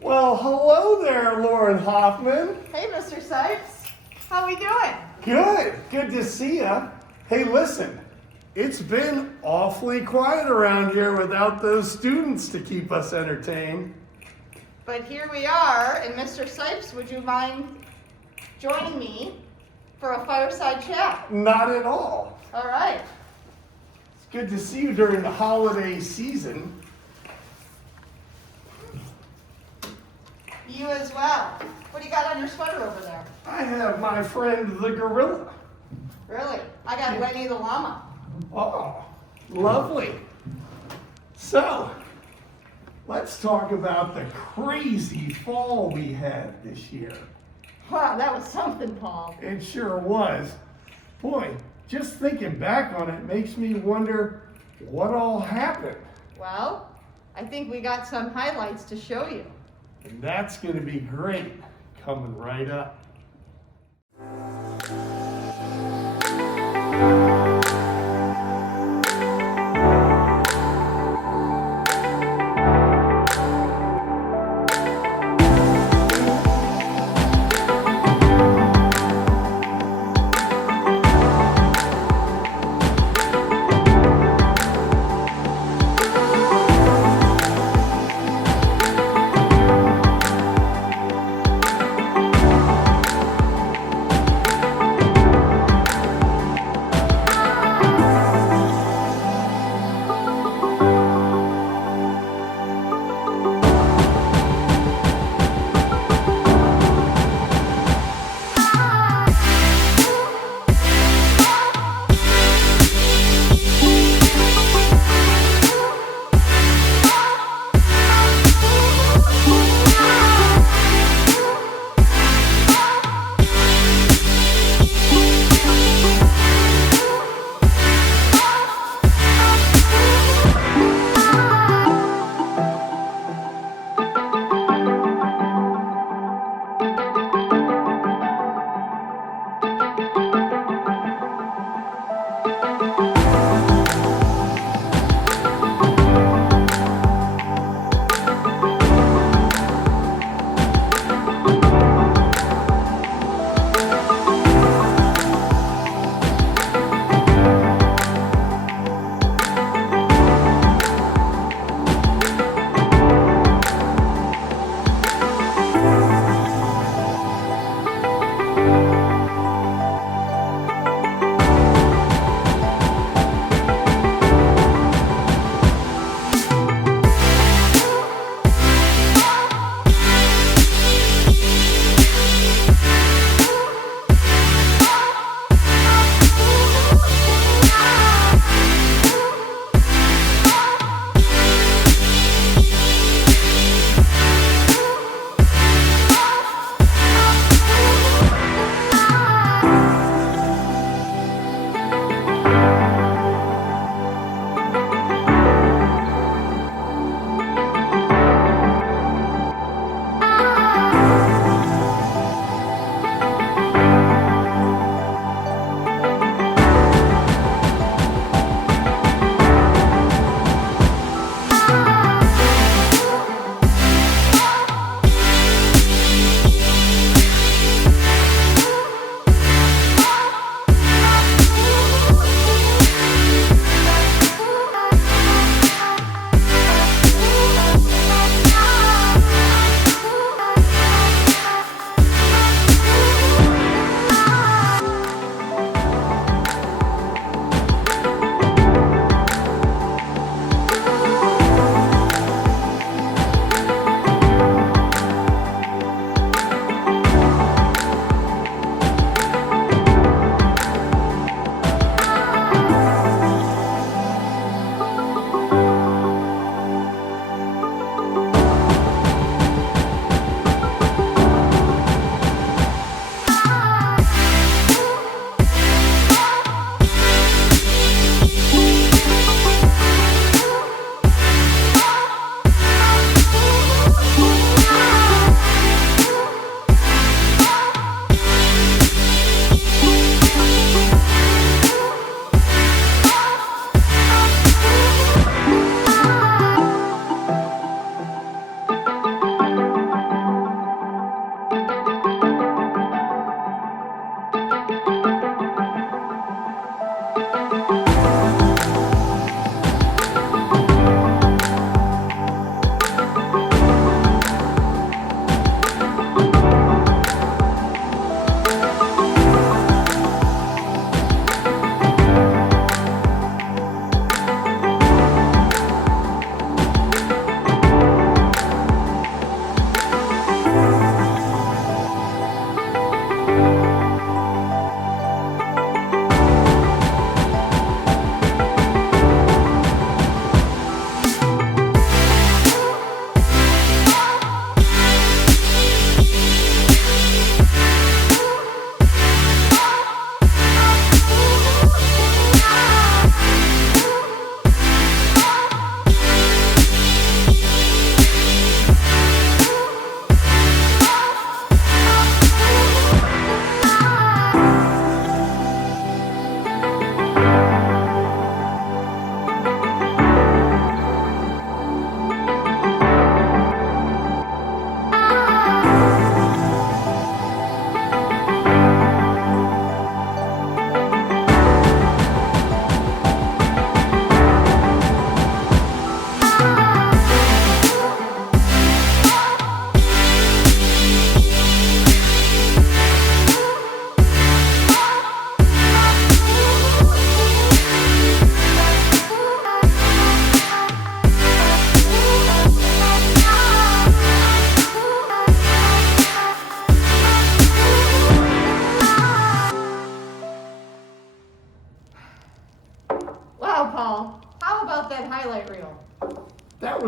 Well, hello there, Lauren Hoffman. Hey, Mr. Sipes. How we doing? Good. Good to see ya. Hey, listen. It's been awfully quiet around here without those students to keep us entertained. But here we are, and Mr. Sipes, would you mind joining me for a fireside chat? Not at all. All right. It's good to see you during the holiday season. You as well. What do you got on your sweater over there? I have my friend the gorilla. Really? I got Winnie the llama. Oh, lovely. So, let's talk about the crazy fall we had this year. Wow, that was something, Paul. It sure was. Boy, just thinking back on it makes me wonder what all happened. Well, I think we got some highlights to show you. And that's going to be great coming right up.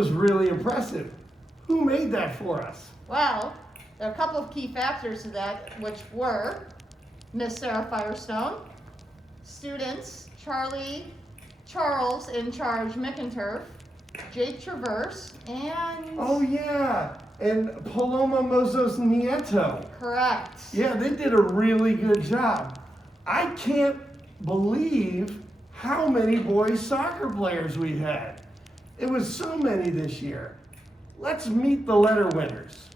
was really impressive. Who made that for us? Well, there are a couple of key factors to that, which were Miss Sarah Firestone, students Charles in charge McInturf, Jake Traverse, and... Oh yeah, and Paloma Mozos Nieto. Correct. Yeah, they did a really good job. I can't believe how many boys soccer players we had. It was so many this year. Let's meet the letter winners.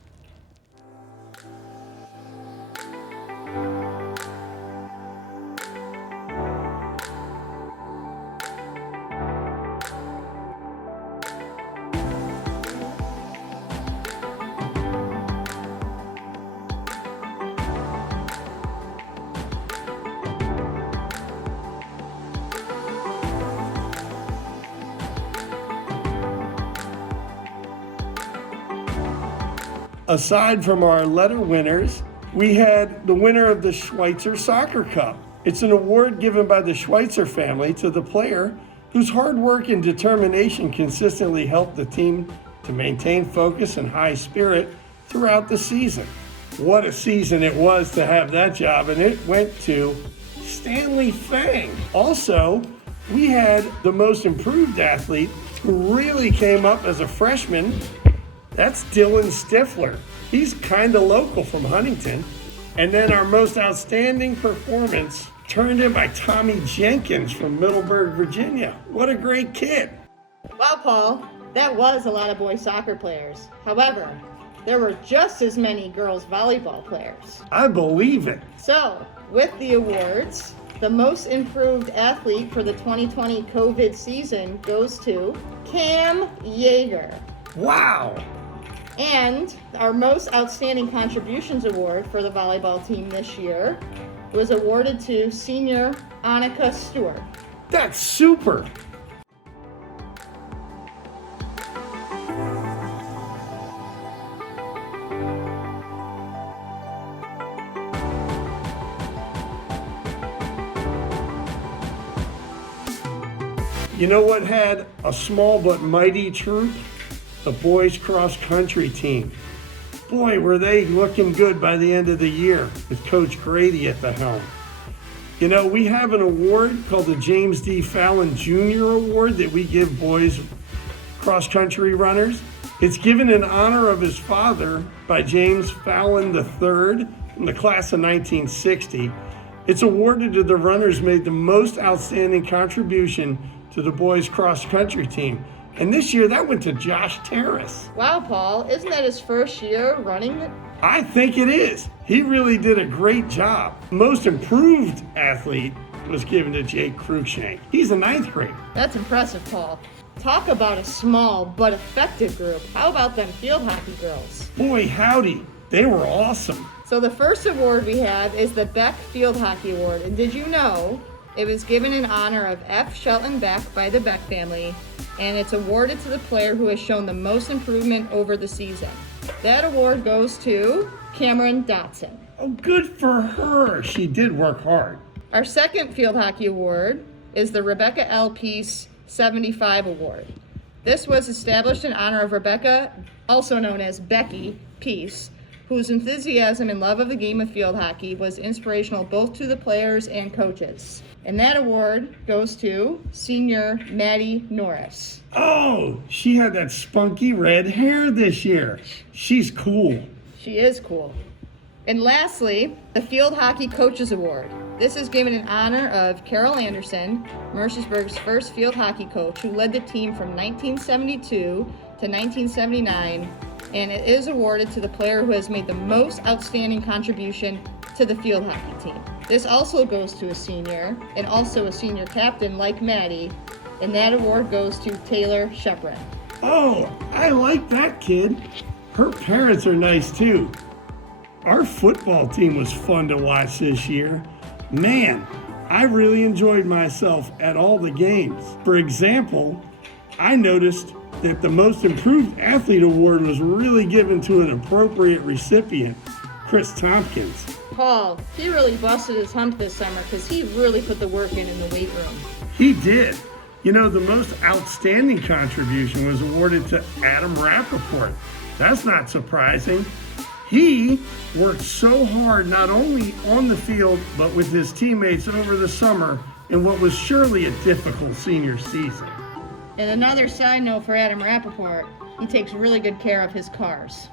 Aside from our letter winners, we had the winner of the Schweitzer Soccer Cup. It's an award given by the Schweitzer family to the player whose hard work and determination consistently helped the team to maintain focus and high spirit throughout the season. What a season it was to have that job, and it went to Stanley Fang. Also, we had the most improved athlete who really came up as a freshman. That's Dylan Stifler. He's kind of local from Huntington. And then our most outstanding performance turned in by Tommy Jenkins from Middleburg, Virginia. What a great kid. Well, Paul, that was a lot of boys soccer players. However, there were just as many girls volleyball players. I believe it. So, with the awards, the most improved athlete for the 2020 COVID season goes to Cam Yeager. Wow. And our most outstanding contributions award for the volleyball team this year was awarded to senior Annika Stewart. That's super. You know what had a small but mighty troop? The boys cross country team. Boy, were they looking good by the end of the year with Coach Grady at the helm. You know, we have an award called the James D. Fallon Jr. Award that we give boys cross country runners. It's given in honor of his father by James Fallon III from the class of 1960. It's awarded to the runners made the most outstanding contribution to the boys cross country team. And this year, that went to Josh Terrace. Wow, Paul, isn't that his first year running it? I think it is. He really did a great job. Most improved athlete was given to Jake Cruikshank. He's a 9th grader. That's impressive, Paul. Talk about a small but effective group. How about them field hockey girls? Boy, howdy. They were awesome. So the first award we have is the Beck Field Hockey Award. And did you know it was given in honor of F. Shelton Beck by the Beck family, and it's awarded to the player who has shown the most improvement over the season. That award goes to Cameron Dotson. Oh, good for her. She did work hard. Our second Field Hockey Award is the Rebecca L. Peace 75 Award. This was established in honor of Rebecca, also known as Becky Peace, whose enthusiasm and love of the game of field hockey was inspirational both to the players and coaches. And that award goes to senior Maddie Norris. Oh, she had that spunky red hair this year. She's cool. She is cool. And lastly, the Field Hockey Coaches Award. This is given in honor of Carol Anderson, Mercersburg's first field hockey coach, who led the team from 1972 to 1979, and it is awarded to the player who has made the most outstanding contribution to the field hockey team. This also goes to a senior, and also a senior captain like Maddie, and that award goes to Taylor Shepard. Oh, I like that kid. Her parents are nice too. Our football team was fun to watch this year. Man, I really enjoyed myself at all the games. For example, I noticed that the Most Improved Athlete Award was really given to an appropriate recipient, Chris Tompkins. Paul, he really busted his hump this summer because he really put the work in the weight room. He did. You know, the most outstanding contribution was awarded to Adam Rappaport. That's not surprising. He worked so hard not only on the field, but with his teammates over the summer in what was surely a difficult senior season. And another side note for Adam Rappaport, he takes really good care of his cars.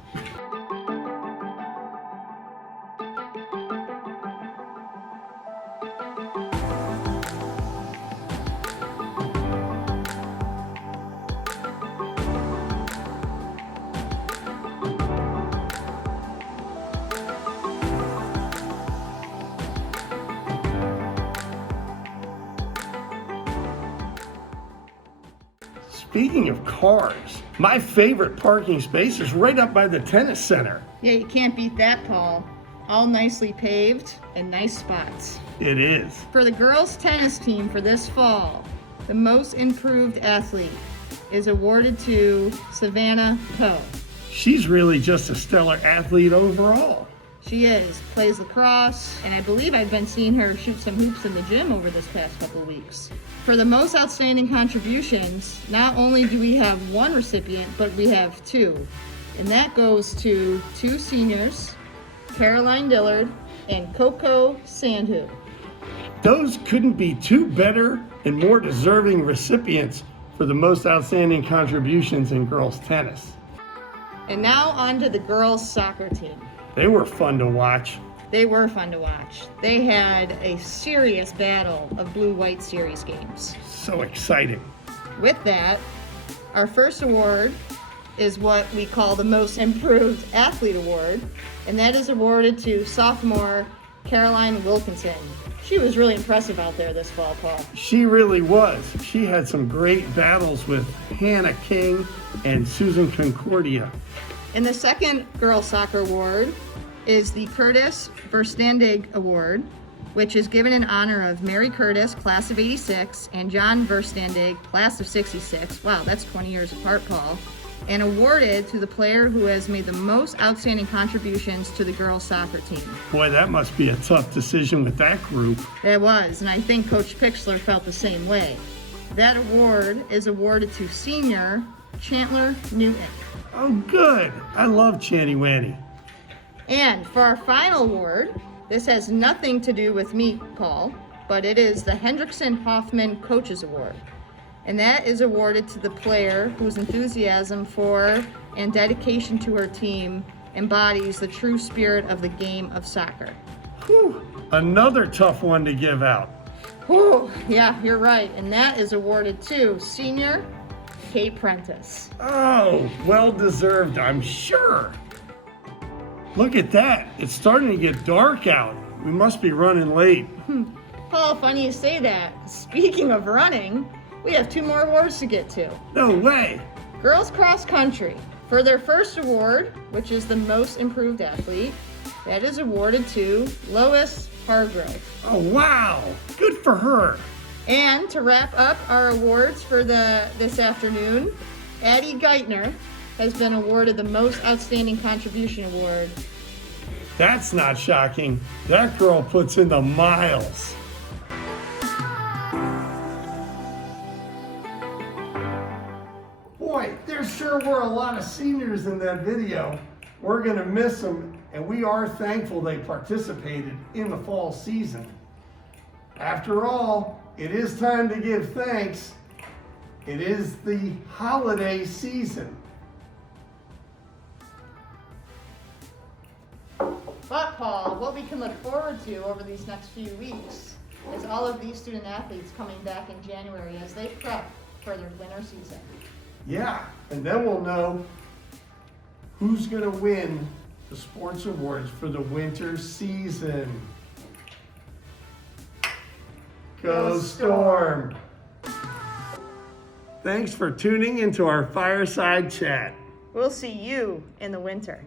Speaking of cars, my favorite parking space is right up by the tennis center. Yeah, you can't beat that, Paul. All nicely paved and nice spots. It is. For the girls' tennis team for this fall, the most improved athlete is awarded to Savannah Poe. She's really just a stellar athlete overall. She is, plays lacrosse, and I believe I've been seeing her shoot some hoops in the gym over this past couple of weeks. For the most outstanding contributions, not only do we have one recipient, but we have two. And that goes to two seniors, Caroline Dillard and Coco Sandhu. Those couldn't be two better and more deserving recipients for the most outstanding contributions in girls tennis. And now on to the girls soccer team. They were fun to watch. They were fun to watch. They had a serious battle of Blue-White Series games. So exciting. With that, our first award is what we call the Most Improved Athlete Award, and that is awarded to sophomore Caroline Wilkinson. She was really impressive out there this fall, Paul. She really was. She had some great battles with Hannah King and Susan Concordia. And the second girls soccer award is the Curtis Verstandig Award, which is given in honor of Mary Curtis, class of 86, and John Verstandig, class of 66. Wow, that's 20 years apart, Paul. And awarded to the player who has made the most outstanding contributions to the girls soccer team. Boy, that must be a tough decision with that group. It was, and I think Coach Pixler felt the same way. That award is awarded to senior Chandler Newton. Oh, good. I love Channy Wanny. And for our final award, this has nothing to do with me, Paul, but it is the Hendrickson Hoffman Coaches Award. And that is awarded to the player whose enthusiasm for and dedication to her team embodies the true spirit of the game of soccer. Whew. Another tough one to give out. Whew, yeah, you're right. And that is awarded to senior Kate Prentice. Oh, well deserved, I'm sure. Look at that. It's starting to get dark out. We must be running late. Paul, funny you say that. Speaking of running, we have two more awards to get to. No way. Girls Cross Country. For their first award, which is the Most Improved Athlete, that is awarded to Lois Hargrove. Oh, wow. Good for her. And to wrap up our awards for this afternoon, Addie Geithner has been awarded the Most Outstanding Contribution Award. That's not shocking. That girl puts in the miles. Boy, there sure were a lot of seniors in that video. We're going to miss them, and we are thankful they participated in the fall season. After all, it is time to give thanks. It is the holiday season. But Paul, what we can look forward to over these next few weeks is all of these student athletes coming back in January as they prep for their winter season. Yeah, and then we'll know who's going to win the sports awards for the winter season. Go Storm! Thanks for tuning into our fireside chat. We'll see you in the winter.